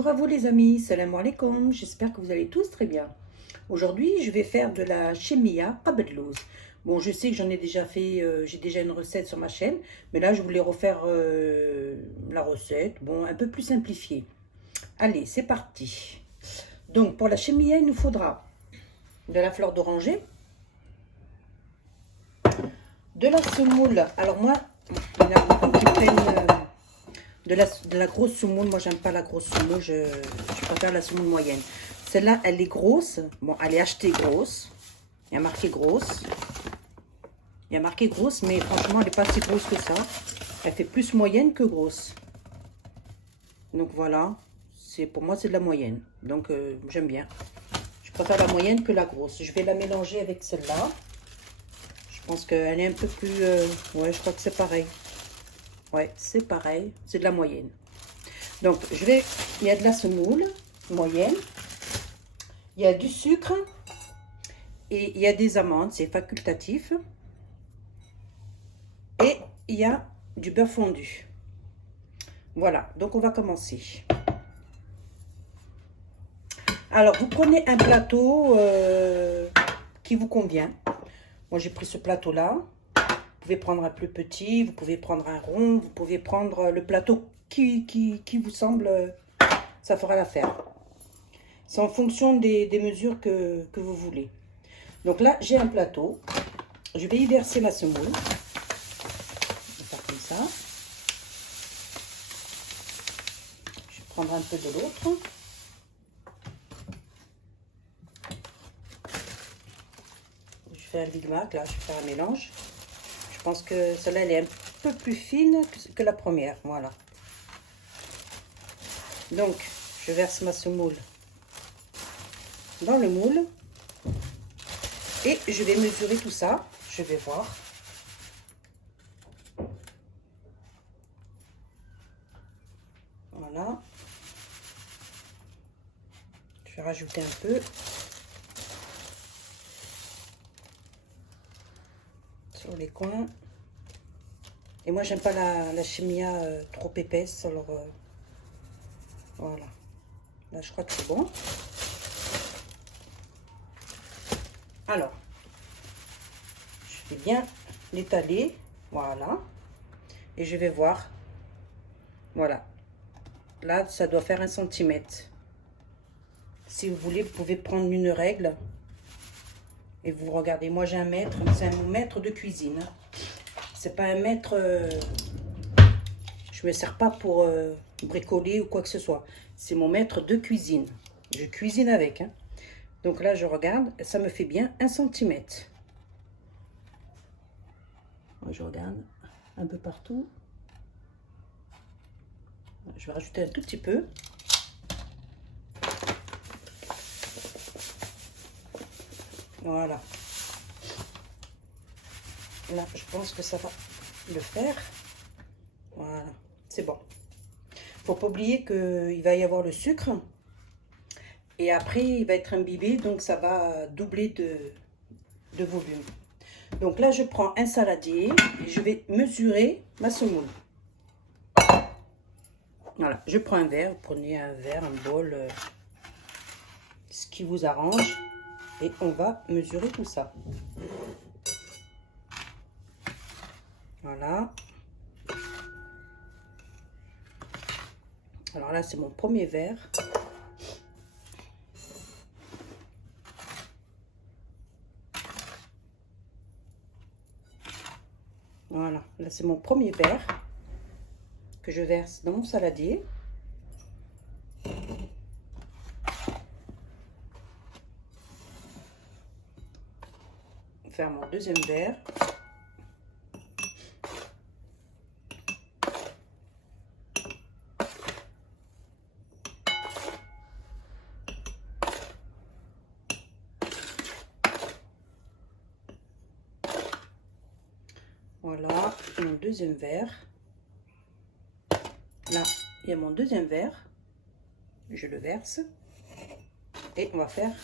Bonjour à vous les amis, salam alaikum, j'espère que vous allez tous très bien. Aujourd'hui, je vais faire de la chemia qabellouz. Bon, je sais que j'en ai déjà fait, j'ai déjà une recette sur ma chaîne, mais là, je voulais refaire la recette, bon, un peu plus simplifiée. Allez, c'est parti. Donc, pour la chemia, il nous faudra de la fleur d'oranger, de la semoule. Alors moi, il y en a beaucoup qui prennent de la grosse semoule. Moi, j'aime pas la grosse semoule, je préfère la semoule moyenne. Celle-là, elle est grosse. Bon, elle est achetée grosse. Il y a marqué grosse. Il y a marqué grosse, mais franchement, elle n'est pas si grosse que ça. Elle fait plus moyenne que grosse. Donc voilà, pour moi, c'est de la moyenne. Donc j'aime bien. Je préfère la moyenne que la grosse. Je vais la mélanger avec celle-là. Je pense qu'elle est un peu plus... ouais, je crois que c'est pareil. Ouais, c'est pareil. C'est de la moyenne. Donc, il y a de la semoule moyenne. Il y a du sucre. Et il y a des amandes, c'est facultatif. Et il y a du beurre fondu. Voilà, donc on va commencer. Alors, vous prenez un plateau qui vous convient. Moi, j'ai pris ce plateau-là. Vous pouvez prendre un plus petit, vous pouvez prendre un rond, vous pouvez prendre le plateau qui vous semble, ça fera l'affaire. C'est en fonction des mesures que vous voulez. Donc là, j'ai un plateau. Je vais y verser ma semoule. On va faire comme ça. Je vais prendre un peu de l'autre. Je fais un Big Mac, là, je vais faire un mélange. Je pense que celle-là, elle est un peu plus fine que la première. Voilà. Donc, je verse ma semoule dans le moule. Et je vais mesurer tout ça. Je vais voir. Voilà. Je vais rajouter un peu. Sur les coins. Et moi, j'aime pas la chemia trop épaisse. Alors, voilà. Là, je crois que c'est bon. Alors, je vais bien l'étaler. Voilà. Et je vais voir. Voilà. Là, ça doit faire 1 centimètre. Si vous voulez, vous pouvez prendre une règle. Et vous regardez. Moi, j'ai un mètre. C'est un mètre de cuisine. C'est pas un mètre... je me sers pas pour bricoler ou quoi que ce soit. C'est mon mètre de cuisine. Je cuisine avec. Hein. Donc là, je regarde. Ça me fait bien 1 centimètre. Je regarde un peu partout. Je vais rajouter un tout petit peu. Voilà. Là, je pense que ça va le faire. Voilà, c'est bon. Faut pas oublier qu'il va y avoir le sucre. Et après, il va être imbibé, donc ça va doubler de volume. Donc là, je prends un saladier et je vais mesurer ma semoule. Voilà, je prends un verre, vous prenez un verre, un bol, ce qui vous arrange. Et on va mesurer tout ça. Voilà. Alors là, c'est mon premier verre. Voilà, là c'est mon premier verre que je verse dans mon saladier. Faire mon deuxième verre. Voilà, mon deuxième verre. Là, il y a mon deuxième verre. Je le verse. Et on va faire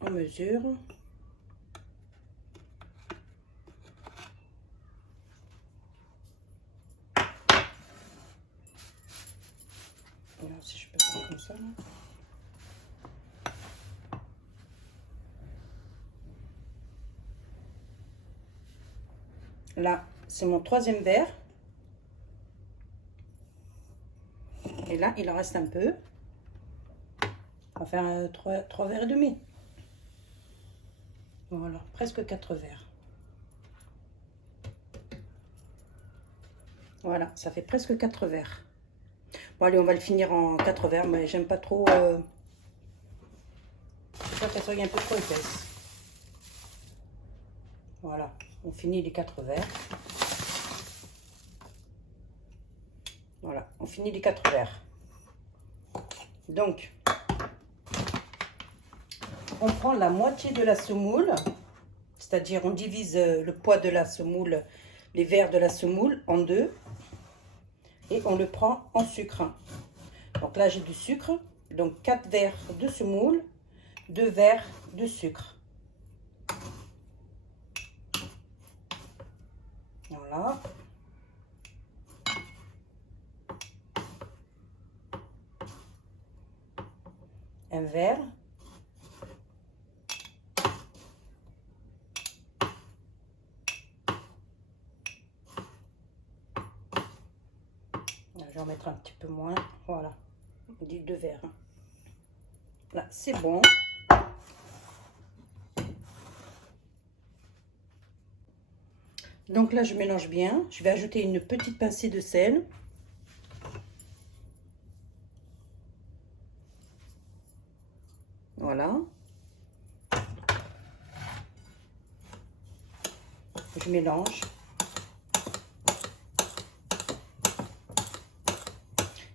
on mesure. Là, c'est mon 3e verre. Et là, il en reste un peu. On va faire 3 verres et demi. Voilà, presque 4 verres. Voilà, ça fait presque 4 verres. Bon, allez, on va le finir en 4 verres, mais j'aime pas trop... qu'elle soit un peu trop épaisse. Voilà, on finit les 4 verres. Voilà, on finit les 4 verres. Donc, on prend la moitié de la semoule, c'est-à-dire on divise le poids de la semoule, les verres de la semoule en 2, et on le prend en sucre. Donc là, j'ai du sucre, donc 4 verres de semoule, 2 verres de sucre. Voilà. Un verre. Je vais en mettre un petit peu moins. Voilà. On dit 2 verres. Là, c'est bon. Donc là, je mélange bien. Je vais ajouter une petite pincée de sel. Voilà. Je mélange.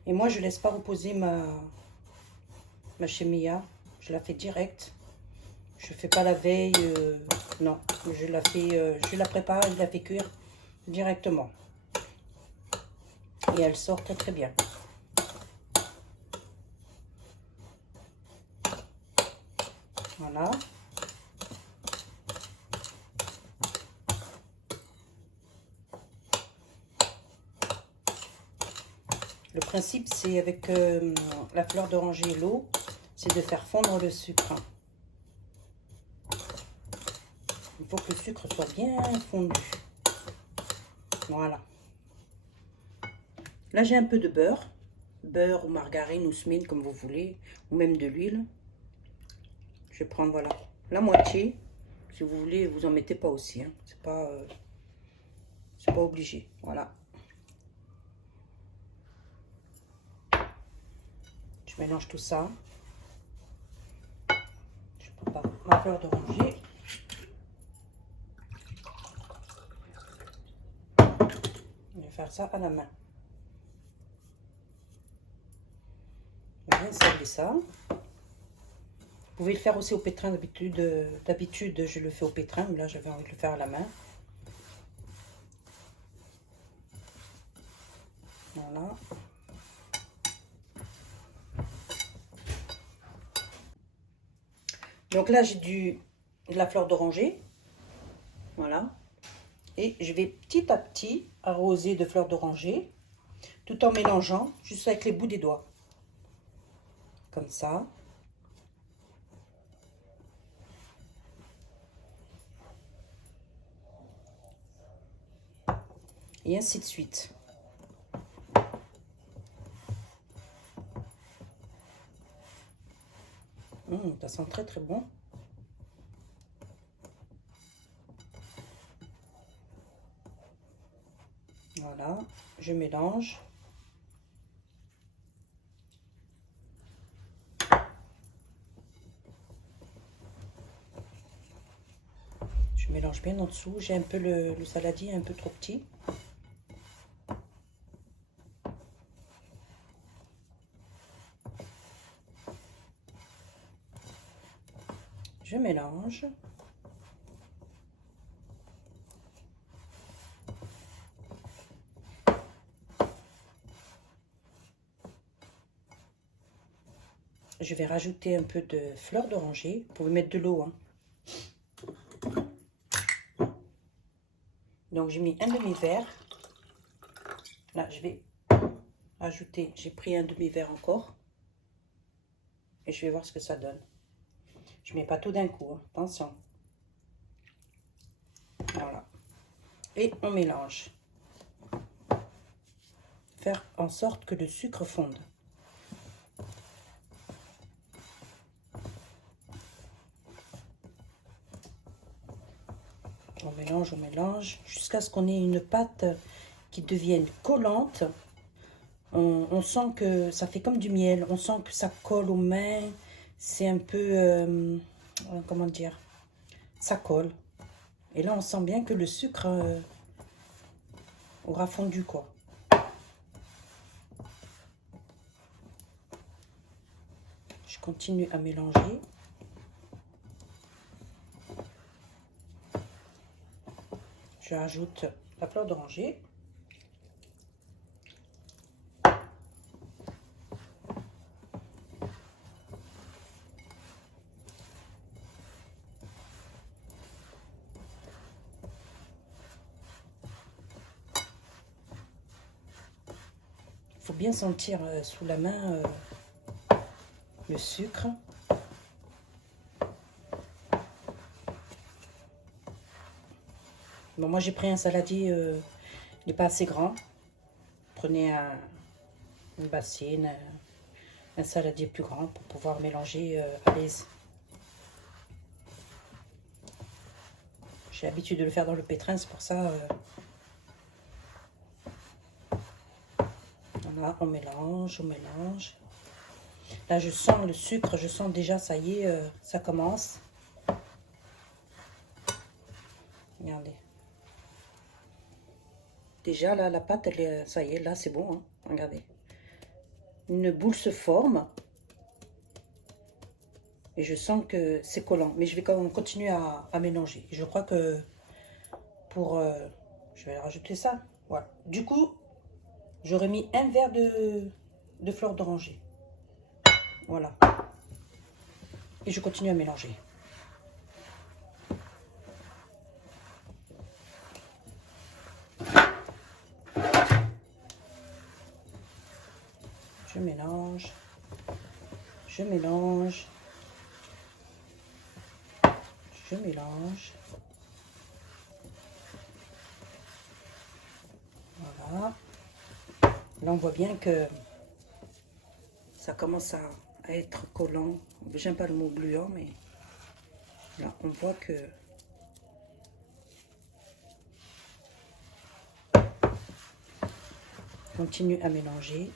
Et moi, je laisse pas reposer ma chemilla. Je la fais direct. Je fais pas la veille. Non, je la fais, je la prépare, je la fais cuire directement. Et elle sort très très bien. Voilà. Le principe, c'est avec la fleur d'oranger et l'eau, c'est de faire fondre le sucre. Il faut que le sucre soit bien fondu. Voilà. Là, j'ai un peu de beurre. Beurre ou margarine ou semine, comme vous voulez. Ou même de l'huile. Je vais prendre, voilà, la moitié. Si vous voulez, vous en mettez pas aussi. Hein. C'est pas obligé. Voilà. Je mélange tout ça. Je prépare ma fleur d'oranger. Je vais faire ça à la main. Je vais bien sabler ça. Vous pouvez le faire aussi au pétrin d'habitude. D'habitude, je le fais au pétrin. Mais là, j'avais envie de le faire à la main. Voilà. Donc là, j'ai de la fleur d'oranger. Voilà. Et je vais petit à petit arroser de fleur d'oranger, tout en mélangeant juste avec les bouts des doigts. Comme ça. Et ainsi de suite. Ça sent très très bon. Voilà, je mélange. Je mélange bien en dessous. J'ai un peu le saladier un peu trop petit. Je mélange. Je vais rajouter un peu de fleur d'oranger. Vous pouvez mettre de l'eau. Hein. Donc j'ai mis un demi-verre. Là, je vais ajouter. J'ai pris un demi-verre encore. Et je vais voir ce que ça donne. Je mets pas tout d'un coup. Hein. Attention. Voilà. Et on mélange. Faire en sorte que le sucre fonde. On mélange jusqu'à ce qu'on ait une pâte qui devienne collante. On sent que ça fait comme du miel, on sent que ça colle aux mains, c'est un peu, comment dire, ça colle. Et là on sent bien que le sucre aura fondu quoi. Je continue à mélanger. Je rajoute la fleur d'oranger. Il faut bien sentir sous la main le sucre. Bon, moi j'ai pris un saladier, il n'est pas assez grand. Prenez une bassine, un saladier plus grand pour pouvoir mélanger à l'aise. J'ai l'habitude de le faire dans le pétrin, c'est pour ça. Voilà, on mélange, on mélange. Là, je sens le sucre, je sens déjà, ça y est, ça commence. Regardez. Déjà, là, la pâte, elle est, ça y est, là, c'est bon. Hein. Regardez. Une boule se forme. Et je sens que c'est collant. Mais je vais quand même continuer à mélanger. Et je crois que pour... je vais rajouter ça. Voilà. Du coup, j'aurais mis un verre de fleur d'oranger. Voilà. Et je continue à mélanger. Je mélange. Je mélange. Je mélange. Voilà. Là, on voit bien que ça commence à être collant. J'aime pas le mot gluant, mais là, on voit que continue à mélanger.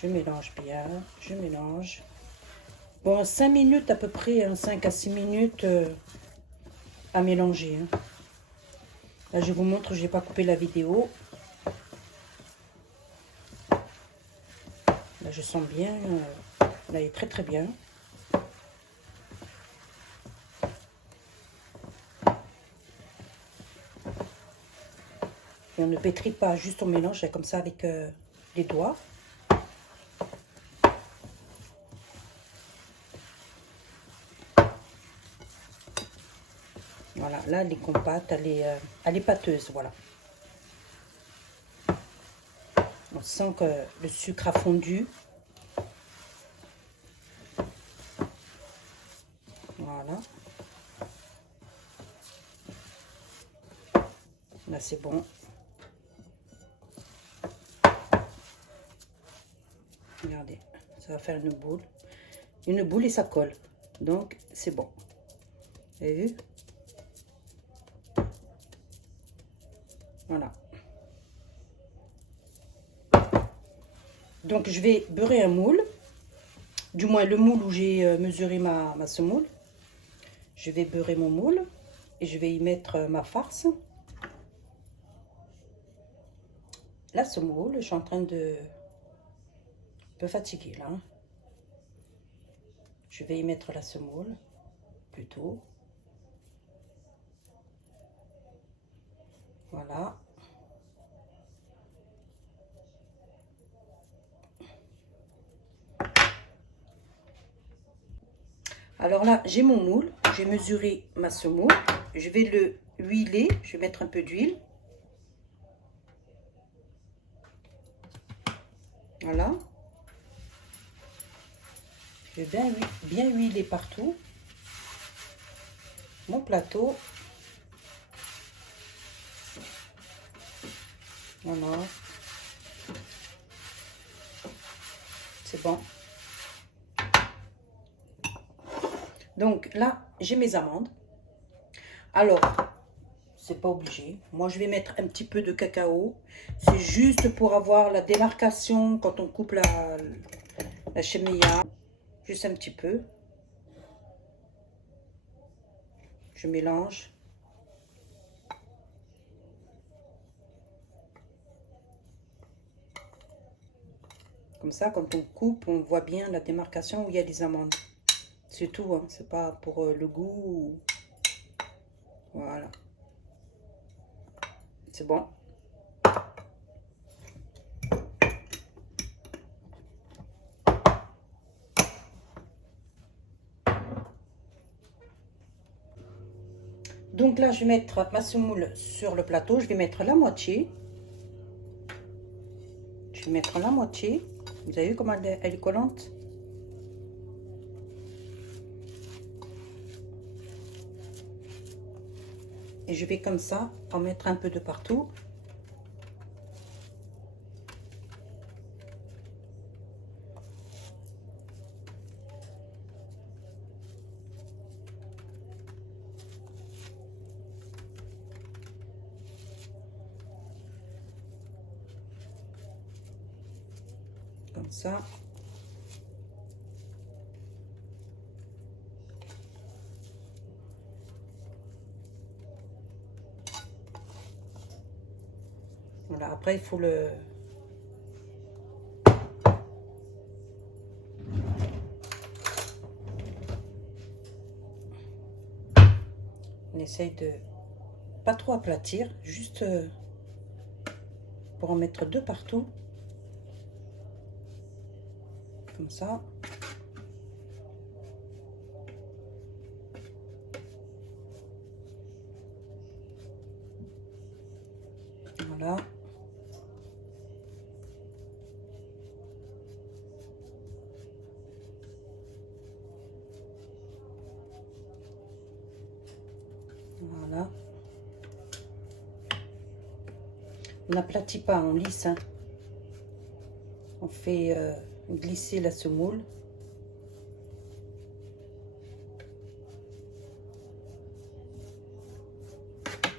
Je mélange bien, je mélange. Bon, 5 minutes à peu près, hein, 5 à 6 minutes à mélanger. Hein. Là, je vous montre, je n'ai pas coupé la vidéo. Là, je sens bien, là, il est très très bien. Et on ne pétrit pas, juste on mélange comme ça avec les doigts. Voilà, là, elle est compacte, elle est pâteuse, voilà. On sent que le sucre a fondu. Voilà. Là, c'est bon. Regardez, ça va faire une boule. Une boule et ça colle. Donc, c'est bon. Vous avez vu? Voilà. Donc, je vais beurrer un moule. Du moins, le moule où j'ai mesuré ma semoule. Je vais beurrer mon moule. Et je vais y mettre ma farce. La semoule, je suis en train de... un peu fatiguée, là. Hein. Je vais y mettre la semoule, plutôt. Voilà. Alors là, j'ai mon moule. J'ai mesuré ma semoule. Je vais le huiler. Je vais mettre un peu d'huile. Voilà. Je vais bien huiler partout mon plateau. Voilà. C'est bon. Donc là, j'ai mes amandes. Alors, c'est pas obligé. Moi, je vais mettre un petit peu de cacao. C'est juste pour avoir la démarcation quand on coupe la chemilla. Juste un petit peu. Je mélange. Comme ça, quand on coupe, on voit bien la démarcation où il y a les amandes. C'est tout, hein. C'est pas pour le goût. Voilà. C'est bon. Donc là, je vais mettre ma semoule sur le plateau. Je vais mettre la moitié. Je vais mettre la moitié. Vous avez vu comment elle est collante? Et je vais comme ça en mettre un peu de partout. Comme ça. Voilà, après il faut le... On essaye de pas trop aplatir, juste pour en mettre deux partout. Comme ça. Voilà. Voilà. On n'aplatit pas, on lisse. Hein. On fait glisser la semoule.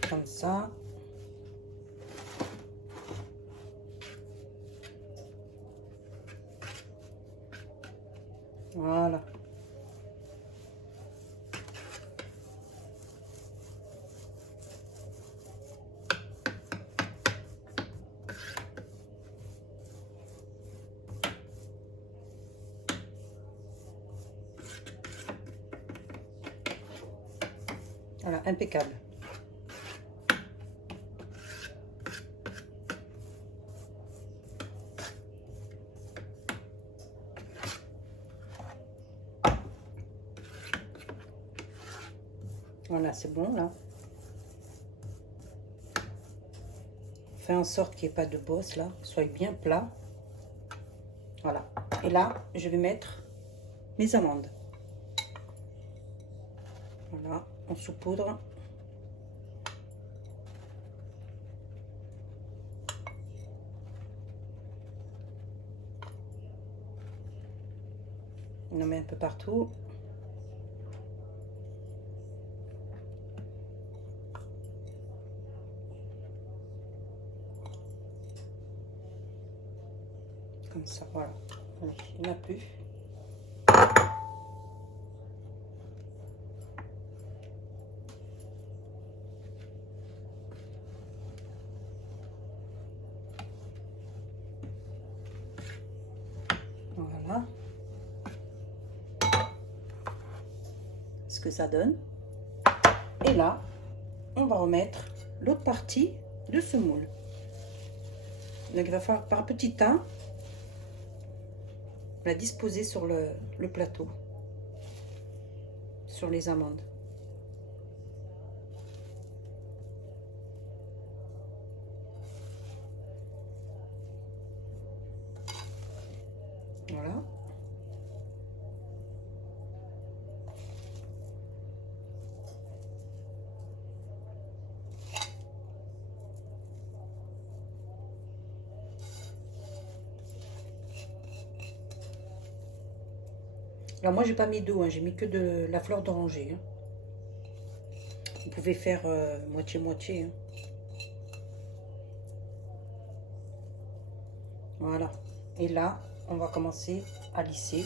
Comme ça. Voilà. Voilà, impeccable. Voilà, c'est bon là. Fais en sorte qu'il n'y ait pas de bosse là, soit bien plat. Voilà. Et là, je vais mettre mes amandes. Voilà, on saupoudre. On en met un peu partout. Comme ça, voilà. Il n'y en a plus. Voilà. Ce que ça donne. Et là, on va remettre l'autre partie de ce moule. Donc il va falloir par petit tas la disposer sur le plateau, sur les amandes. Voilà. Alors moi, j'ai pas mis d'eau, hein, j'ai mis que de la fleur d'oranger. Hein. Vous pouvez faire moitié-moitié. Hein. Voilà. Et là, on va commencer à lisser.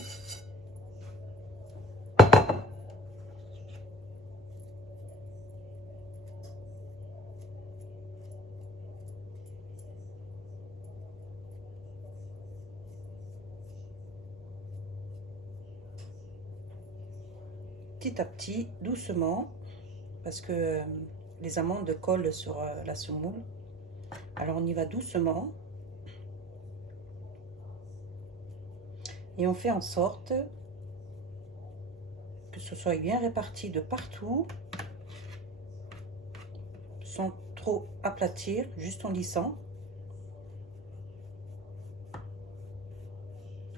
Petit à petit, doucement, parce que les amandes collent sur la semoule. Alors on y va doucement. Et on fait en sorte que ce soit bien réparti de partout, sans trop aplatir, juste en lissant.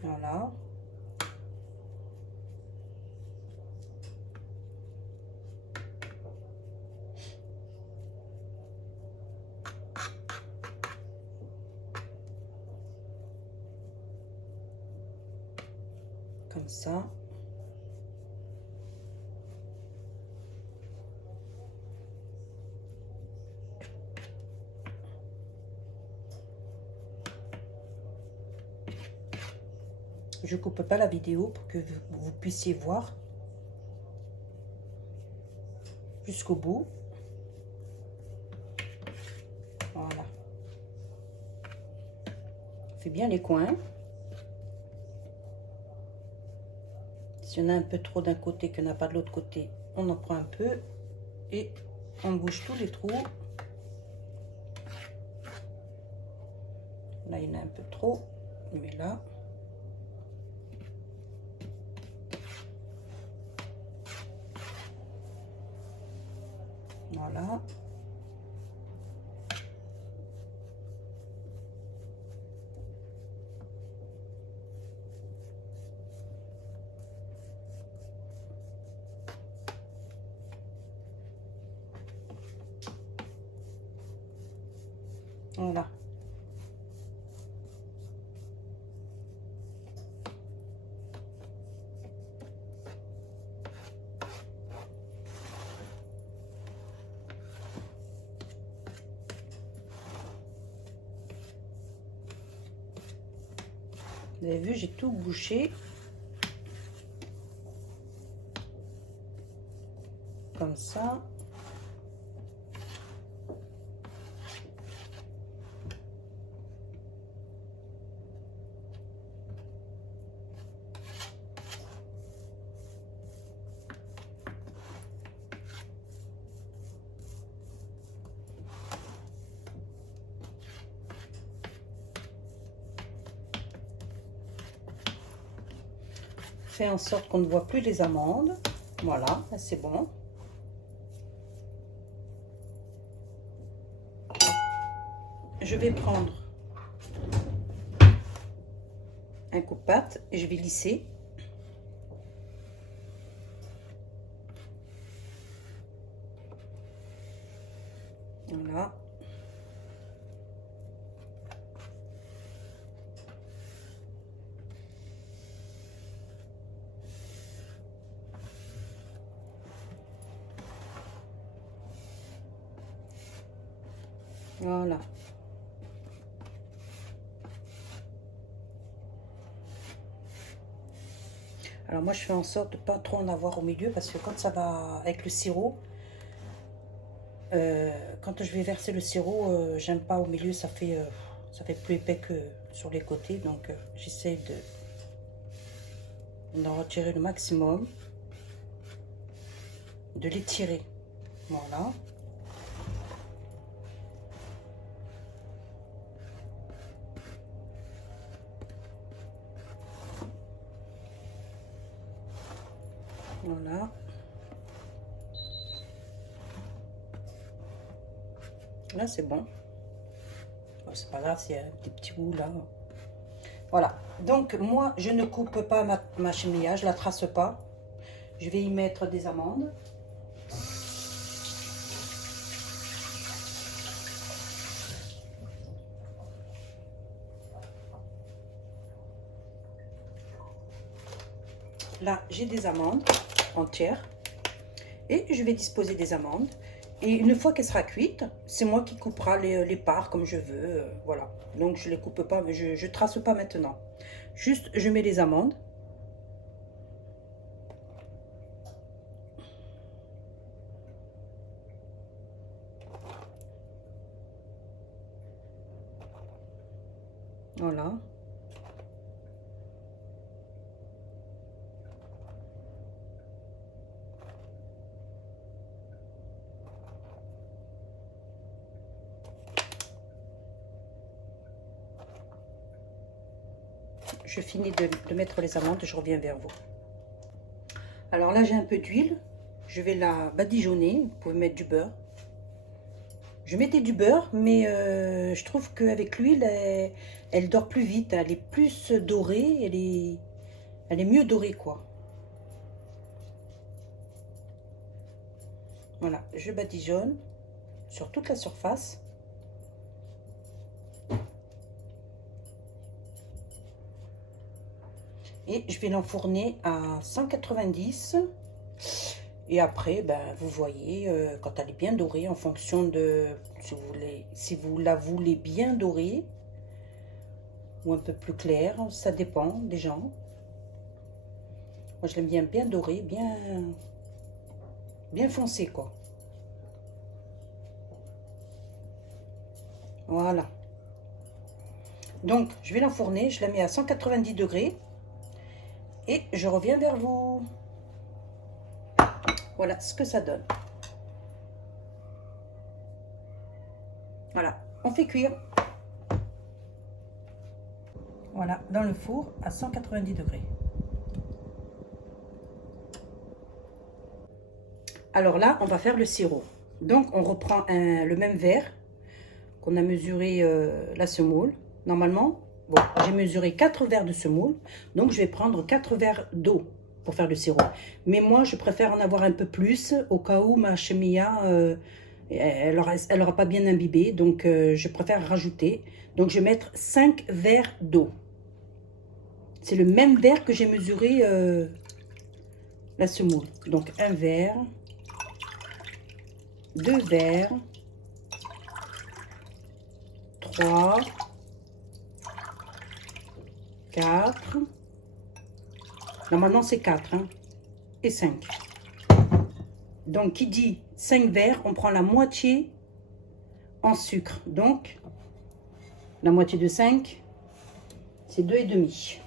Voilà. Comme ça. Je coupe pas la vidéo pour que vous puissiez voir jusqu'au bout. Voilà. On fait bien les coins. Si on a un peu trop d'un côté qu'on n'a pas de l'autre côté, on en prend un peu et on bouge tous les trous. Là, il y en a un peu trop, mais là. Voilà. Voilà. Vous avez vu, j'ai tout bouché. Comme ça. Fait en sorte qu'on ne voit plus les amandes. Voilà, c'est bon. Je vais prendre un coupe-pâte et je vais lisser. Voilà. Voilà. Alors moi je fais en sorte de pas trop en avoir au milieu parce que quand ça va avec le sirop, quand je vais verser le sirop, j'aime pas au milieu, ça fait plus épais que sur les côtés, donc j'essaie d'en retirer le maximum, de l'étirer. Voilà. Voilà. Là, c'est bon. Bon, c'est pas grave s'il y a des petits bouts là. Voilà. Donc, moi, je ne coupe pas ma chimia, je la trace pas. Je vais y mettre des amandes. là, j'ai des amandes entières. Et je vais disposer des amandes. Et une fois qu'elle sera cuite, c'est moi qui coupera les parts comme je veux. Voilà. Donc je les coupe pas, mais je trace pas maintenant. Juste, je mets les amandes. Voilà. Je finis de mettre les amandes et je reviens vers vous. Alors là, j'ai un peu d'huile. Je vais la badigeonner. Vous pouvez mettre du beurre. Je mettais du beurre, mais je trouve qu'avec l'huile, elle dort plus vite. Elle est plus dorée. Elle est mieux dorée, quoi. Voilà, je badigeonne sur toute la surface. Et je vais l'enfourner à 190. Et après, ben, vous voyez, quand elle est bien dorée, en fonction de si vous la voulez bien dorée ou un peu plus claire, ça dépend des gens. Moi, je l'aime bien dorée, bien foncée, quoi. Voilà. Donc, je vais l'enfourner, je la mets à 190 degrés et je reviens vers vous. Voilà ce que ça donne. Voilà, on fait cuire. Voilà, dans le four à 190 degrés. Alors là, on va faire le sirop. Donc, on reprend le même verre qu'on a mesuré la semoule. Normalement, bon, j'ai mesuré 4 verres de semoule. Donc, je vais prendre 4 verres d'eau pour faire le sirop. Mais moi, je préfère en avoir un peu plus au cas où ma chemilla, elle aura pas bien imbibé. Donc, je préfère rajouter. Donc, je vais mettre 5 verres d'eau. C'est le même verre que j'ai mesuré la semoule. Donc, un verre, 2 verres, 3, 4. Normalement, c'est 4 hein, et 5. Donc, qui dit 5 verres, on prend la moitié en sucre. Donc, la moitié de 5, c'est 2,5.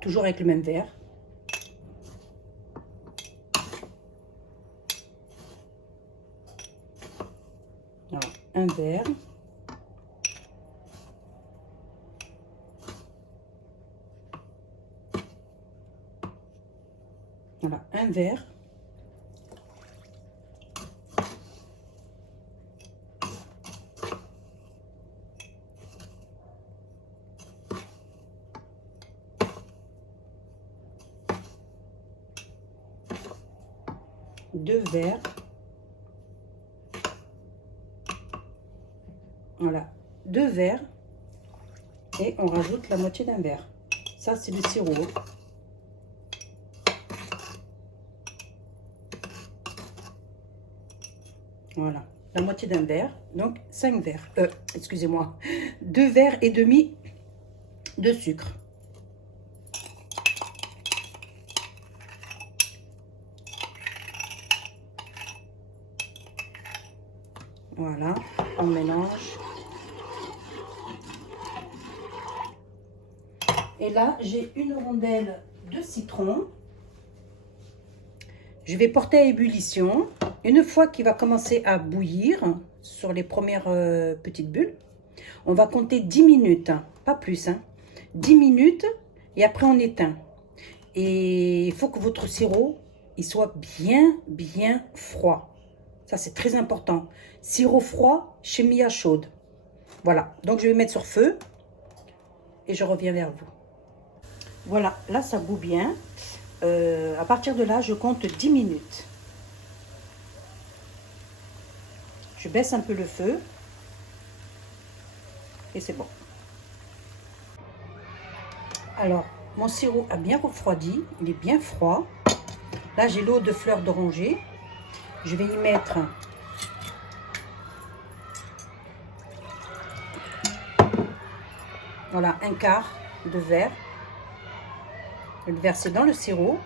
Toujours avec le même verre. Alors, un verre. Voilà, un verre. Deux verres. Voilà, 2 verres. Et on rajoute la moitié d'un verre. Ça, c'est le sirop. Voilà, la moitié d'un verre. Donc, 5 verres. Excusez-moi. 2 verres et demi de sucre. Voilà, on mélange. Et là, j'ai une rondelle de citron. Je vais porter à ébullition. Une fois qu'il va commencer à bouillir sur les premières petites bulles, on va compter 10 minutes, hein, pas plus. Hein, 10 minutes et après on éteint. Et il faut que votre sirop il soit bien froid. Ça, c'est très important. Sirop froid, chemilla chaude. Voilà, donc je vais mettre sur feu et je reviens vers vous. Voilà, là ça bout bien. À partir de là, je compte 10 minutes. Je baisse un peu le feu et c'est bon. Alors, mon sirop a bien refroidi, il est bien froid. Là, j'ai l'eau de fleur d'oranger. Je vais y mettre voilà, un quart de verre. Je vais le verser dans le sirop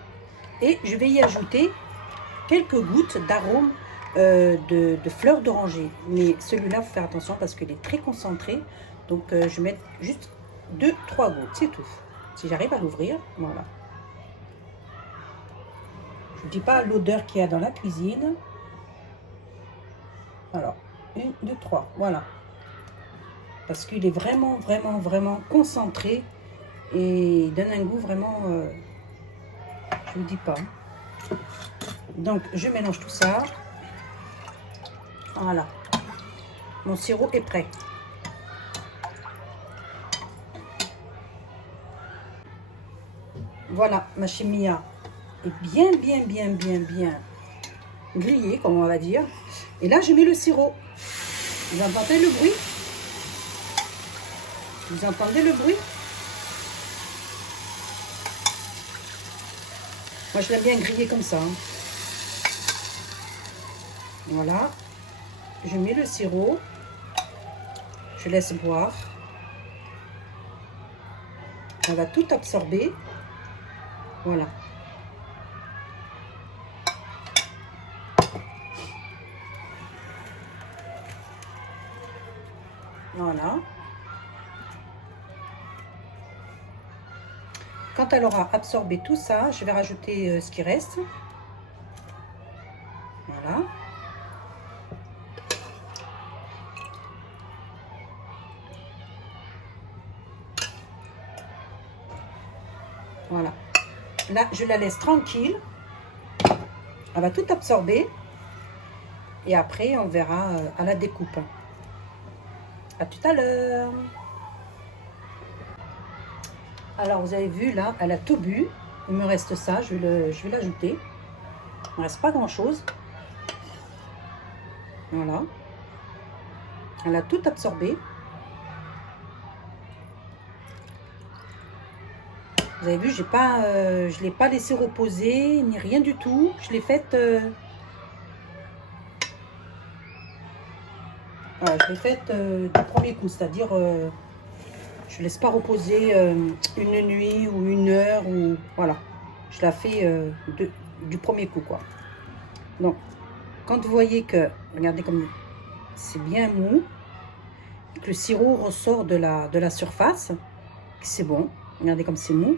et je vais y ajouter quelques gouttes d'arôme de fleur d'oranger. Mais celui-là, il faut faire attention parce qu'il est très concentré. Donc, je vais mettre juste 2-3 gouttes, c'est tout. Si j'arrive à l'ouvrir, voilà. Je ne dis pas l'odeur qu'il y a dans la cuisine. Alors, 1, 2, 3, voilà. Parce qu'il est vraiment, vraiment, vraiment concentré et il donne un goût vraiment, je ne vous dis pas. Donc, je mélange tout ça. Voilà. Mon sirop est prêt. Voilà, ma chimia est bien, bien, bien, bien, bien grillée, comme on va dire. Et là, je mets le sirop. Vous entendez le bruit? Vous entendez le bruit? Moi, je l'aime bien griller comme ça. Hein. Voilà. Je mets le sirop. Je laisse boire. On va tout absorber. Voilà. Voilà. Quand elle aura absorbé tout ça, je vais rajouter ce qui reste. Voilà. Voilà. Là, je la laisse tranquille. Elle va tout absorber. Et après, on verra à la découpe. À tout à l'heure. Alors, vous avez vu, là, elle a tout bu. Il me reste ça, je vais l'ajouter. Il ne reste pas grand-chose. Voilà. Elle a tout absorbé. Vous avez vu, je ne l'ai pas laissé reposer, ni rien du tout. Je l'ai faite... voilà, je l'ai faite du premier coup, c'est-à-dire... je ne laisse pas reposer une nuit ou 1 heure. Ou, voilà. Je la fais du premier coup, quoi. Donc, quand vous voyez que... Regardez comme c'est bien mou. Que le sirop ressort de la surface. C'est bon. Regardez comme c'est mou.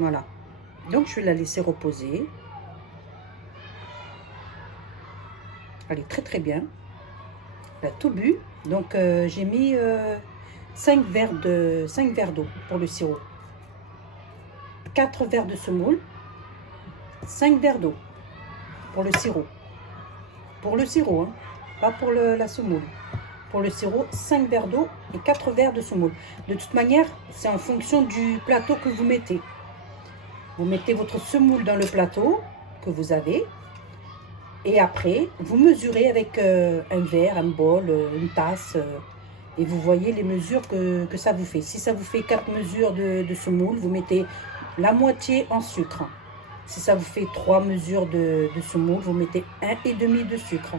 Voilà. Donc, je vais la laisser reposer. Elle est très, très bien. Elle a tout bu. Donc, j'ai mis 5 verres d'eau pour le sirop. 4 verres de semoule. 5 verres d'eau pour le sirop. Pour le sirop, hein, pas pour la semoule. Pour le sirop, 5 verres d'eau et 4 verres de semoule. De toute manière, c'est en fonction du plateau que vous mettez. Vous mettez votre semoule dans le plateau que vous avez. Et après, vous mesurez avec un verre, un bol, une tasse. Et vous voyez les mesures que ça vous fait. Si ça vous fait 4 mesures de semoule, vous mettez la moitié en sucre. Si ça vous fait 3 mesures de semoule, vous mettez 1,5 de sucre.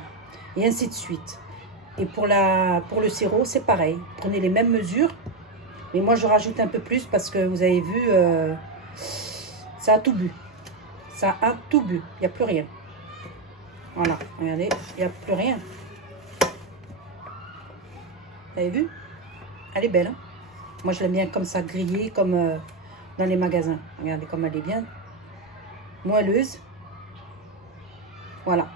Et ainsi de suite. Et pour le sirop, c'est pareil. Prenez les mêmes mesures. Mais moi, je rajoute un peu plus parce que vous avez vu, ça a tout bu. Ça a tout bu. Il n'y a plus rien. Voilà. Regardez, il n'y a plus rien. Vous avez vu? Elle est belle. Hein, moi, je l'aime bien comme ça, grillée, comme dans les magasins. Regardez comme elle est bien moelleuse. Voilà.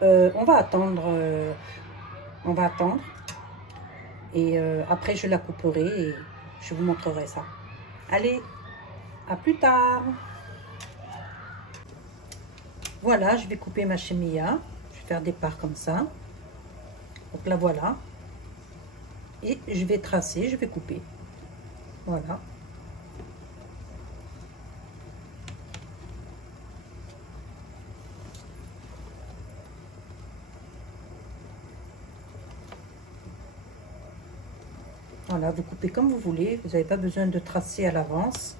On va attendre. On va attendre. Et après, je la couperai et je vous montrerai ça. Allez, à plus tard. Voilà, je vais couper ma chemilla. Je vais faire des parts comme ça. Donc la voilà. Et je vais tracer, je vais couper. Voilà. Voilà, vous coupez comme vous voulez. Vous n'avez pas besoin de tracer à l'avance.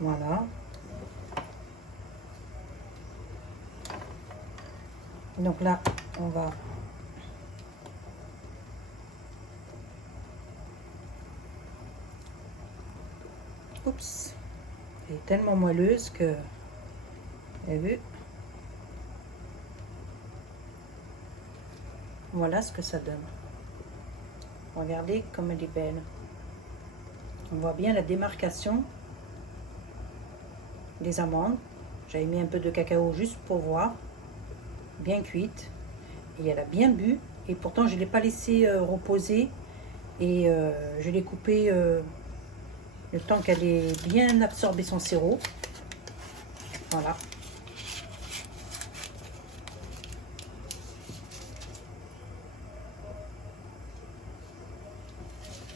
Voilà. Donc là, on va... Oups. Elle est tellement moelleuse que... Vous avez vu? Voilà ce que ça donne. Regardez comme elle est belle. On voit bien la démarcation des amandes. J'avais mis un peu de cacao juste pour voir. Bien cuite. Et elle a bien bu. Et pourtant, je ne l'ai pas laissé reposer. Et je l'ai coupée le temps qu'elle ait bien absorbé son sirop. Voilà.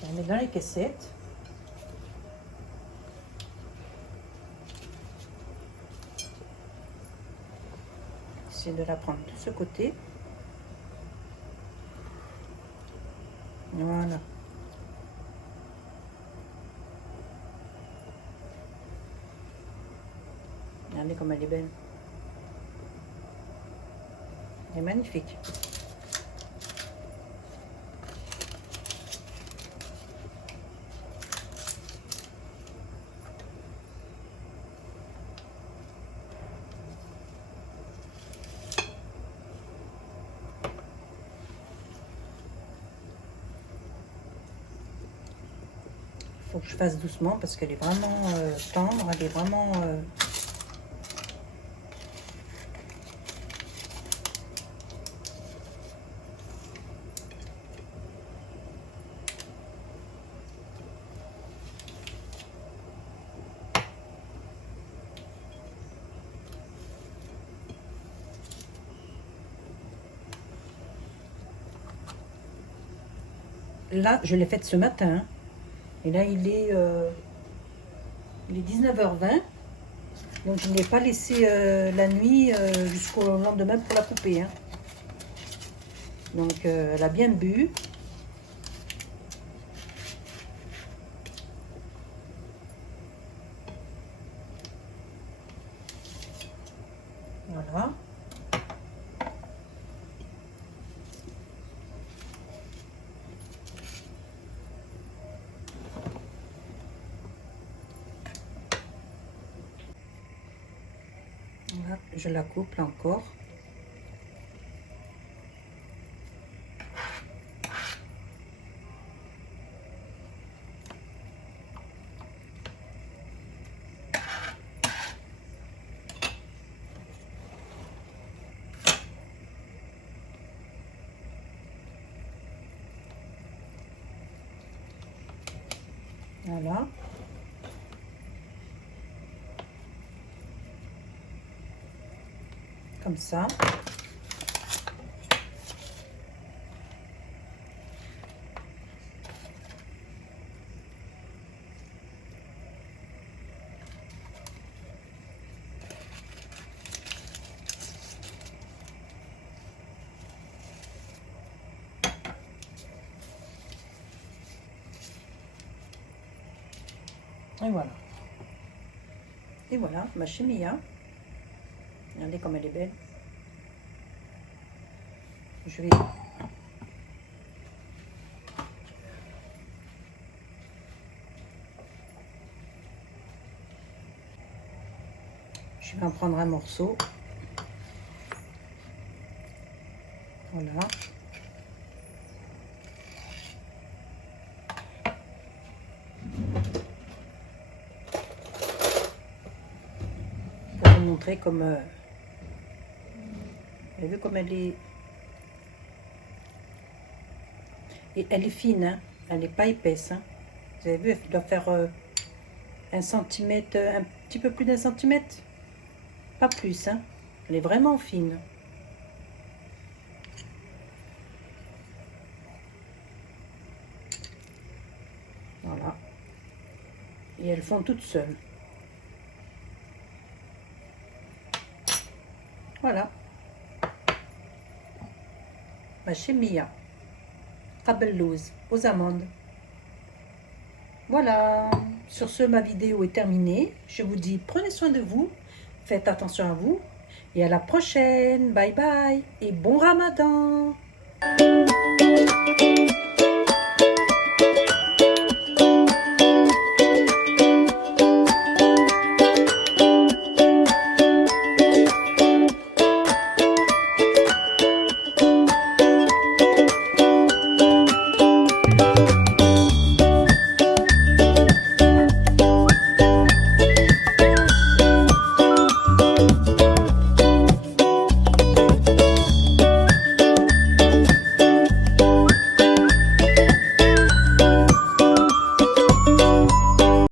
On met dans les caissettes. Essayer de la prendre de ce côté. Voilà. Regardez comme elle est belle. Elle est magnifique. Faut que je fasse doucement parce qu'elle est vraiment tendre, elle est vraiment... Là, je l'ai faite ce matin. Et là, il est 19h20. Donc, je ne l'ai pas laissé la nuit jusqu'au lendemain pour la couper. Hein. Donc, elle a bien bu. Voilà. Voilà, je la coupe là encore. Voilà. Comme ça. Et voilà. Et voilà, ma chimia. Regardez comme elle est belle. Je vais... Je vais en prendre un morceau. Voilà. Pour vous montrer comme... vous avez vu comme elle est... Et elle est fine, hein. Elle n'est pas épaisse. Hein. Vous avez vu, elle doit faire 1 cm, un petit peu plus d'1 cm. Pas plus, hein. Elle est vraiment fine. Voilà. Et elles font toutes seules. Voilà. ma chemia. Rabellouse aux amandes. Voilà, sur ce, ma vidéo est terminée. Je vous dis, prenez soin de vous, faites attention à vous et à la prochaine. Bye bye et bon Ramadan.